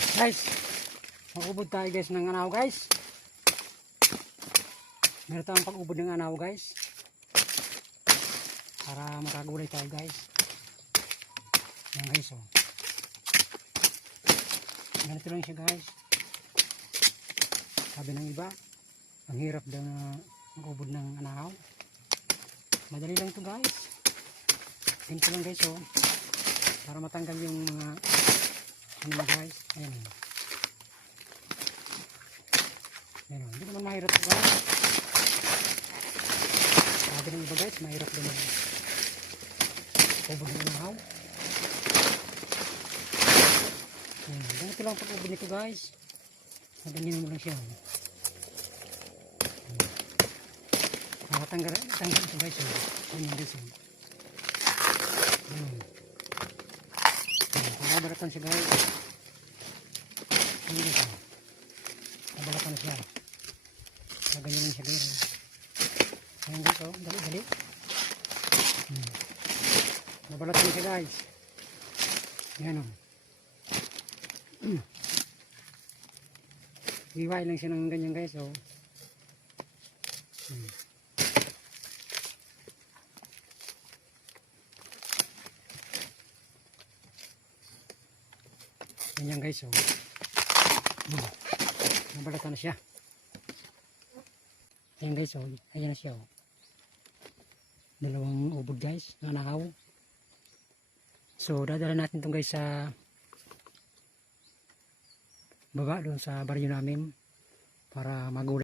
Guys, mag-ubod tayo guys ng anaw guys. Meron tayong pag-ubod ng anaw guys. Para makagulay tayo guys. Yan guys oh. Ganito lang siya guys. Sabi ng iba, ang hirap daw na mag-ubod ng anaw. Madali lang to guys. Ganito lang guys oh. Para matanggal yung mga ano guys. Ayan. Ayan. Hindi naman mahirap to guys. Sabi ng iba guys, mahirap daw mag-ubod ng anaw. Ayan. Ganito lang pag-ubod nito guys. Ganyan mo lang siya. Tanggal ito guys. Ganyan guys. Nabalatan siya guys. Ganyan guys. Nabalatan siya. Ganyan lang siya guys. Ganyan guys oh. Dali dali. Nabalatan siya guys. Yan oh. Iway lang siya ng ganyan guys oh. Ganyan guys oh. Nabalatan na siya. Ayan guys oh. Ayan na siya oh. Dalawang ubod guys ng anahaw. So dadala natin itong guys sa baba doon sa baryo namin para magulay.